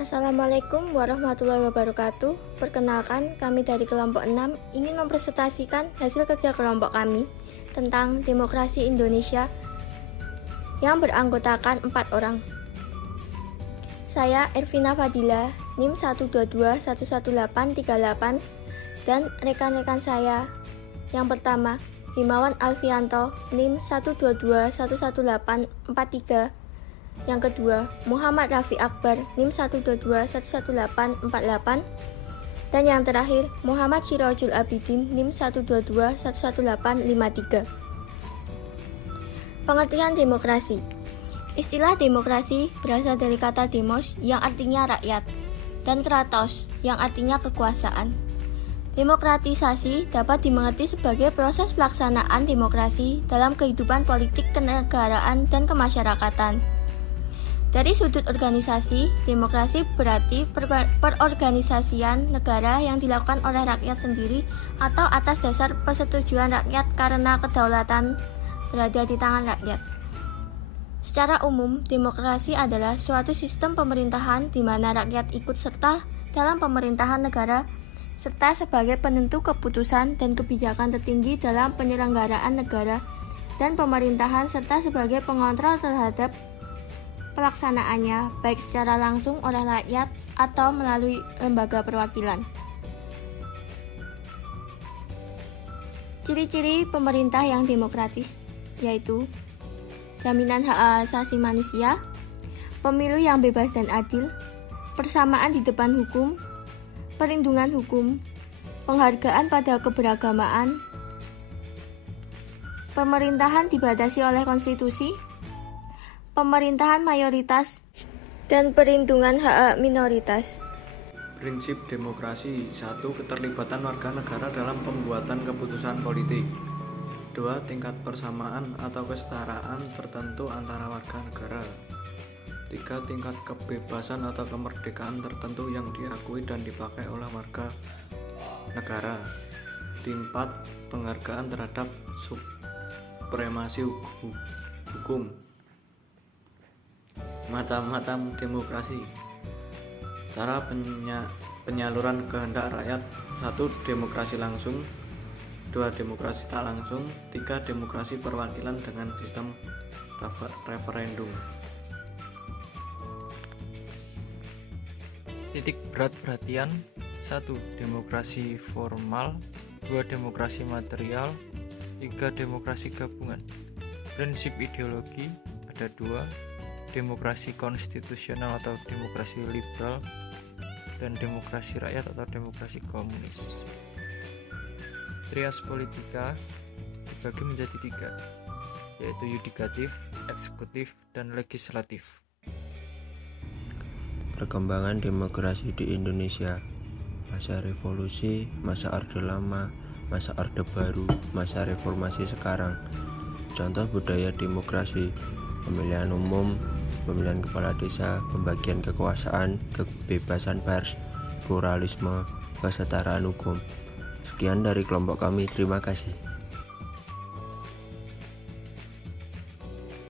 Assalamualaikum warahmatullahi wabarakatuh. Perkenalkan, kami dari kelompok 6 ingin mempresentasikan hasil kerja kelompok kami tentang demokrasi Indonesia yang beranggotakan 4 orang. Saya Ervina Fadila, NIM 122-11838, dan rekan-rekan saya yang pertama, Himawan Alfianto, NIM 122-11843, yang kedua, Muhammad Rafi Akbar, NIM 122-11848, dan yang terakhir, Muhammad Syirojul Abidin, NIM 122-11853. Pengertian demokrasi. Istilah demokrasi berasal dari kata demos yang artinya rakyat, dan kratos yang artinya kekuasaan. Demokratisasi dapat dimengerti sebagai proses pelaksanaan demokrasi dalam kehidupan politik kenegaraan dan kemasyarakatan. Dari sudut organisasi, demokrasi berarti perorganisasian negara yang dilakukan oleh rakyat sendiri atau atas dasar persetujuan rakyat karena kedaulatan berada di tangan rakyat. Secara umum, demokrasi adalah suatu sistem pemerintahan di mana rakyat ikut serta dalam pemerintahan negara serta sebagai penentu keputusan dan kebijakan tertinggi dalam penyelenggaraan negara dan pemerintahan serta sebagai pengontrol terhadap pelaksanaannya baik secara langsung oleh rakyat atau melalui lembaga perwakilan. Ciri-ciri pemerintah yang demokratis yaitu jaminan hak asasi manusia, pemilu yang bebas dan adil, persamaan di depan hukum, perlindungan hukum, penghargaan pada keberagamaan, pemerintahan dibatasi oleh konstitusi, pemerintahan mayoritas, dan perlindungan hak minoritas. Prinsip demokrasi. 1. Keterlibatan warga negara dalam pembuatan keputusan politik. 2. Tingkat persamaan atau kesetaraan tertentu antara warga negara. 3. Tingkat kebebasan atau kemerdekaan tertentu yang diakui dan dipakai oleh warga negara. 4. Penghargaan terhadap supremasi hukum. Macam-macam demokrasi. Cara penyaluran kehendak rakyat. 1. Demokrasi langsung. 2. Demokrasi tak langsung. 3. Demokrasi perwakilan dengan sistem referendum. Titik berat perhatian. 1. Demokrasi formal. 2. Demokrasi material. 3. Demokrasi gabungan. Prinsip ideologi ada 2, demokrasi konstitusional atau demokrasi liberal, dan demokrasi rakyat atau demokrasi komunis. Trias politika dibagi menjadi 3, yaitu yudikatif, eksekutif, dan legislatif. Perkembangan demokrasi di Indonesia, masa revolusi, masa orde lama, masa orde baru, masa reformasi sekarang. Contoh budaya demokrasi: pemilihan umum, pemilihan kepala desa, pembagian kekuasaan, kebebasan pers, pluralisme, kesetaraan hukum. Sekian dari kelompok kami, terima kasih.